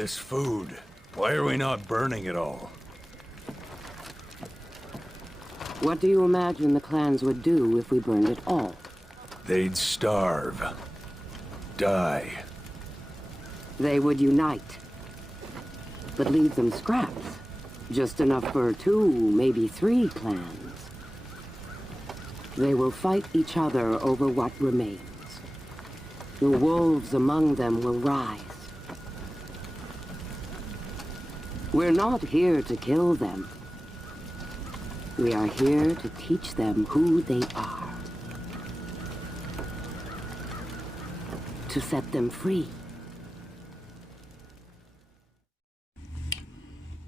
This food, why are we not burning it all? What do you imagine the clans would do if we burned it all? They'd starve. Die. They would unite. But leave them scraps. Just enough for 2, maybe 3 clans. They will fight each other over what remains. The wolves among them will rise. We're not here to kill them. We are here to teach them who they are. To set them free.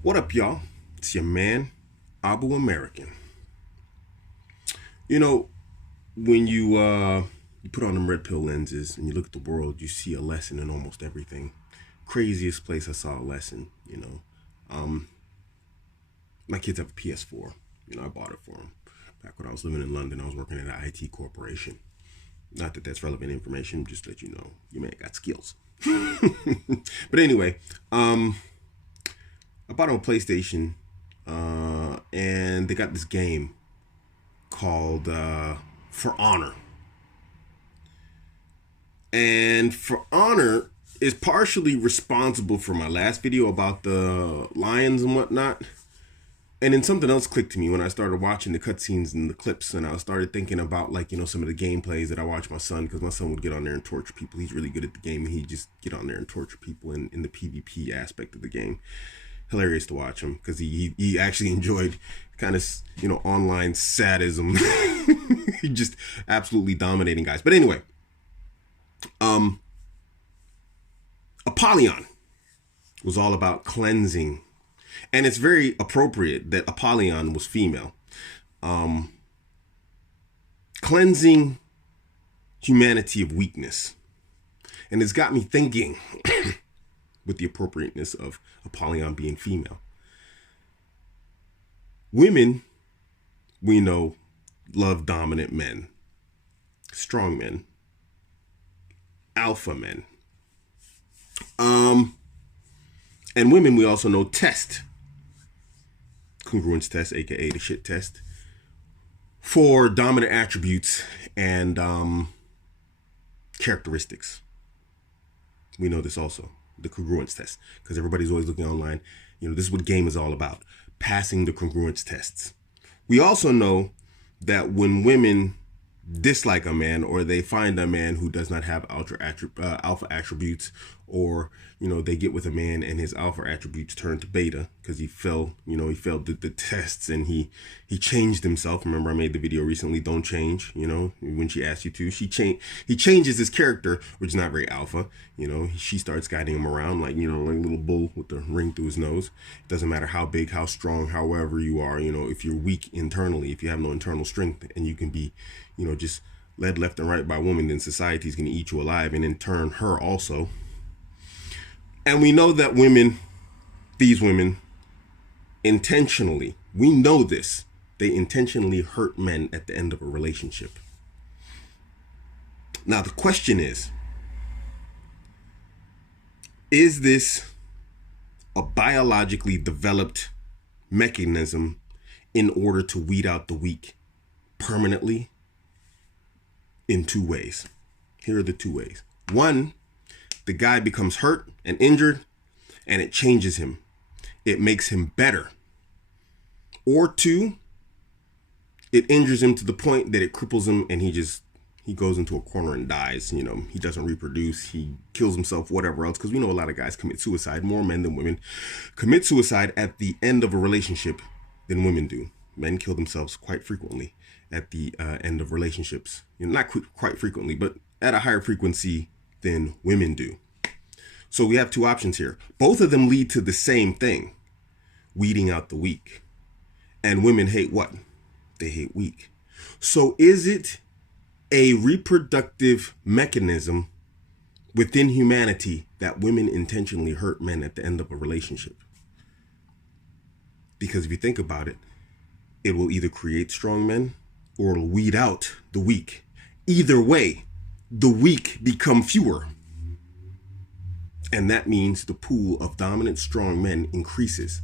What up, y'all? It's your man, Abuamerican. You know, when you put on them red pill lenses and you look at the world, you see a lesson in almost everything. Craziest place I saw a lesson, you know. My kids have a PS4. You know, I bought it for them. Back when I was living in London, I was working at an IT corporation. Not that that's relevant information, just to let you know, your man got skills. But anyway, I bought him a PlayStation, and they got this game called For Honor. And For Honor is partially responsible for my last video about the lions and whatnot. And then something else clicked to me when I started watching the cutscenes and the clips, and I started thinking about, like, you know, some of the gameplays that I watch my son, because my son would get on there and torture people. He's really good at the game, and he'd just get on there and torture people in the PvP aspect of the game. Hilarious to watch him, because he actually enjoyed kind of, you know, online sadism. He just absolutely dominating guys. But anyway, Apollyon was all about cleansing. And it's very appropriate that Apollyon was female. Cleansing humanity of weakness. And it's got me thinking with the appropriateness of Apollyon being female. Women, we know, love dominant men, strong men, alpha men. And women, we also know, test. Congruence test, aka the shit test, for dominant attributes and characteristics. We know this also, the congruence test, because everybody's always looking online. You know, this is what game is all about, passing the congruence tests. We also know that when women dislike a man, or they find a man who does not have alpha attributes, or, you know, they get with a man and his alpha attributes turn to beta because he failed the tests, and he changed himself. Remember, I made the video recently, don't change, you know, when she asked you to. He changes his character, which is not very alpha. You know, she starts guiding him around like, you know, like a little bull with the ring through his nose. It doesn't matter how big, how strong, however you are, you know, if you're weak internally, if you have no internal strength, and you can be, you know, just led left and right by a woman, then society is going to eat you alive, and in turn her also. And we know that women, these women, intentionally, we know this, they intentionally hurt men at the end of a relationship. Now the question is this a biologically developed mechanism in order to weed out the weak permanently? In 2 ways. Here are the 2 ways. 1, the guy becomes hurt and injured, and it changes him. It makes him better. Or 2, it injures him to the point that it cripples him, and he goes into a corner and dies. You know, he doesn't reproduce, he kills himself, whatever else, because we know a lot of guys commit suicide. More men than women commit suicide at the end of a relationship than women do. Men kill themselves quite frequently at the end of relationships. You know, not quite frequently, but at a higher frequency than women do. So we have 2 options here. Both of them lead to the same thing, weeding out the weak. And women hate what? They hate weak. So is it a reproductive mechanism within humanity that women intentionally hurt men at the end of a relationship? Because if you think about it, it will either create strong men or it'll weed out the weak. Either way, the weak become fewer. And that means the pool of dominant, strong men increases.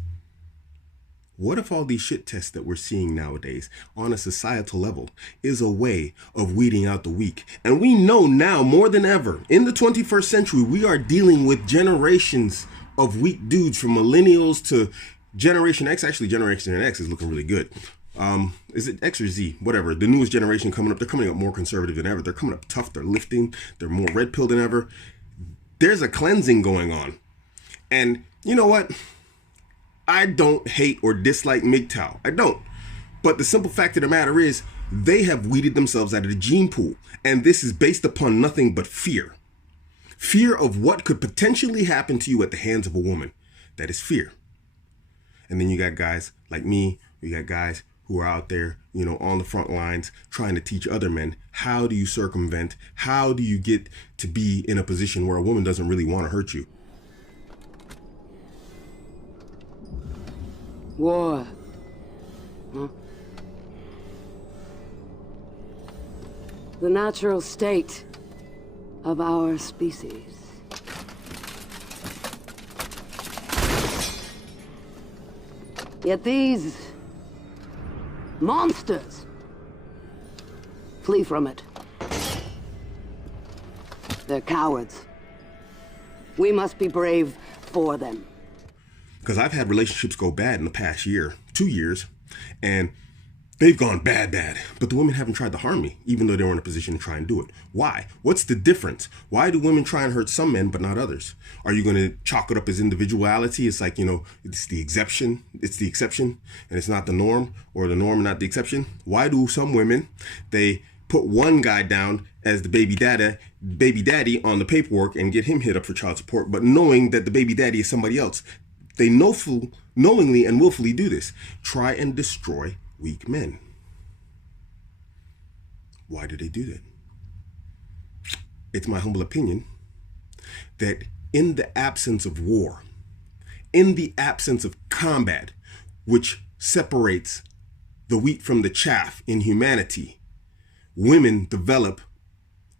What if all these shit tests that we're seeing nowadays on a societal level is a way of weeding out the weak? And we know now more than ever, in the 21st century, we are dealing with generations of weak dudes from millennials to Generation X. Actually, Generation X is looking really good. Is it X or Z? Whatever. The newest generation coming up, they're coming up more conservative than ever. They're coming up tough. They're lifting. They're more red pill than ever. There's a cleansing going on. And you know what? I don't hate or dislike MGTOW. I don't. But the simple fact of the matter is, they have weeded themselves out of the gene pool. And this is based upon nothing but fear. Fear of what could potentially happen to you at the hands of a woman. That is fear. And then you got guys like me. You got guys who are out there, you know, on the front lines trying to teach other men, how do you circumvent? How do you get to be in a position where a woman doesn't really want to hurt you? War. Huh? The natural state of our species. Yet these monsters flee from it. They're cowards. We must be brave for them. Because I've had relationships go bad in the past year, 2 years, and they've gone bad. But the women haven't tried to harm me, even though they were in a position to try and do it. Why? What's the difference? Why do women try and hurt some men but not others? Are you going to chalk it up as individuality? It's like, you know, it's the exception. It's the exception, and it's not the norm, or the norm and not the exception. Why do some women, they put one guy down as the baby daddy on the paperwork and get him hit up for child support, but knowing that the baby daddy is somebody else? They knowingly and willfully do this. Try and destroy weak men. Why do they do that? It's my humble opinion that in the absence of war, in the absence of combat, which separates the wheat from the chaff in humanity, women develop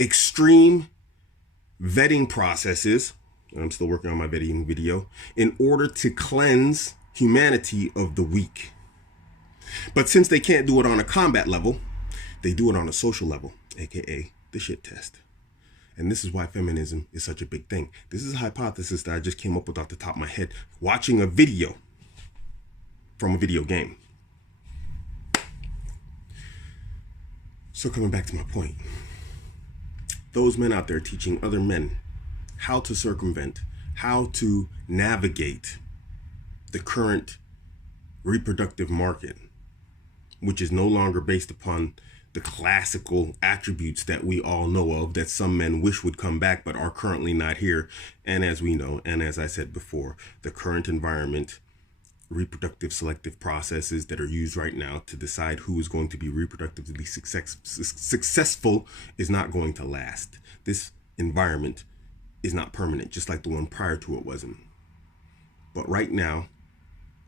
extreme vetting processes. I'm still working on my vetting video in order to cleanse humanity of the weak. But since they can't do it on a combat level, they do it on a social level, aka the shit test. And this is why feminism is such a big thing. This is a hypothesis that I just came up with off the top of my head, watching a video from a video game. So coming back to my point, those men out there teaching other men how to circumvent, how to navigate the current reproductive market, which is no longer based upon the classical attributes that we all know of, that some men wish would come back but are currently not here. And as we know, and as I said before, the current environment, reproductive selective processes that are used right now to decide who is going to be reproductively successful is not going to last. This environment is not permanent, just like the one prior to it wasn't. But right now,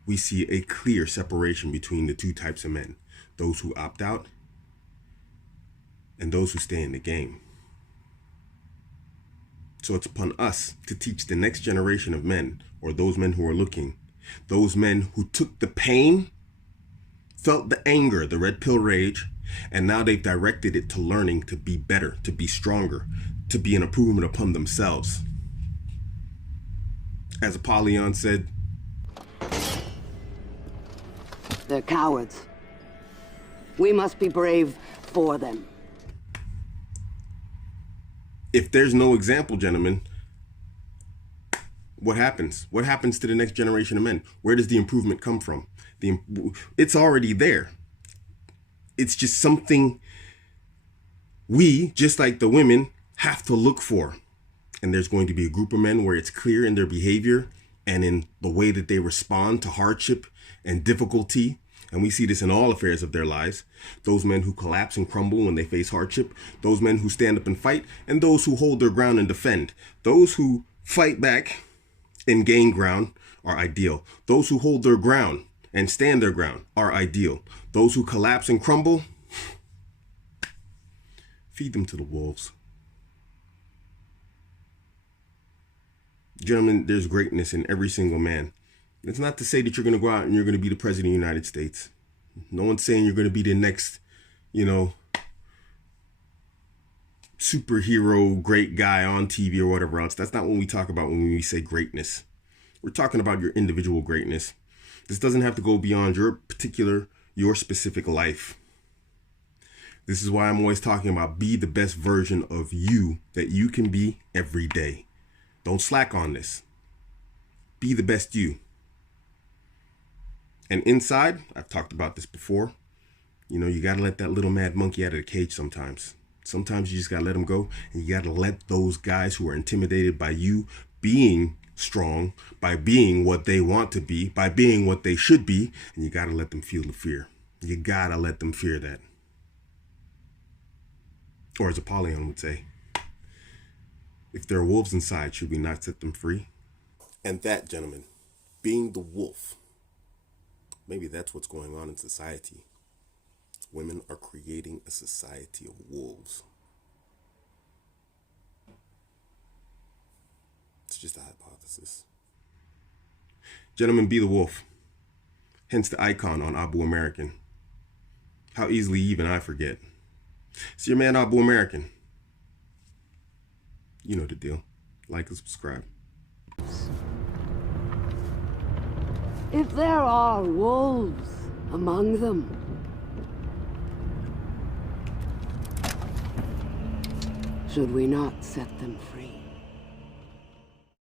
we see a clear separation between the two types of men, those who opt out and those who stay in the game. So it's upon us to teach the next generation of men, or those men who are looking, those men who took the pain, felt the anger, the red pill rage, and now they've directed it to learning to be better, to be stronger, to be an improvement upon themselves. As Apollyon said, they're cowards. We must be brave for them. If there's no example, gentlemen, what happens? What happens to the next generation of men? Where does the improvement come from? It's already there. It's just something we, just like the women, have to look for. And there's going to be a group of men where it's clear in their behavior and in the way that they respond to hardship and difficulty. And we see this in all affairs of their lives. Those men who collapse and crumble when they face hardship, those men who stand up and fight, and those who hold their ground and defend. Those who fight back and gain ground are ideal. Those who hold their ground and stand their ground are ideal. Those who collapse and crumble, feed them to the wolves. Gentlemen, there's greatness in every single man. It's not to say that you're going to go out and you're going to be the president of the United States. No one's saying you're going to be the next, superhero, great guy on TV or whatever else. That's not what we talk about when we say greatness. We're talking about your individual greatness. This doesn't have to go beyond your specific life. This is why I'm always talking about be the best version of you that you can be every day. Don't slack on this. Be the best you. And inside, I've talked about this before, you got to let that little mad monkey out of the cage sometimes. Sometimes you just got to let them go, and you got to let those guys who are intimidated by you being strong, by being what they want to be, by being what they should be, and you got to let them feel the fear. You got to let them fear that. Or as Apollyon would say, if there are wolves inside, should we not set them free? And that, gentlemen, being the wolf, maybe that's what's going on in society. Women are creating a society of wolves. It's just a hypothesis. Gentlemen, be the wolf. Hence the icon on Abuamerican. How easily even I forget. It's your man Abuamerican. You know the deal. Like and subscribe. If there are wolves among them, should we not set them free?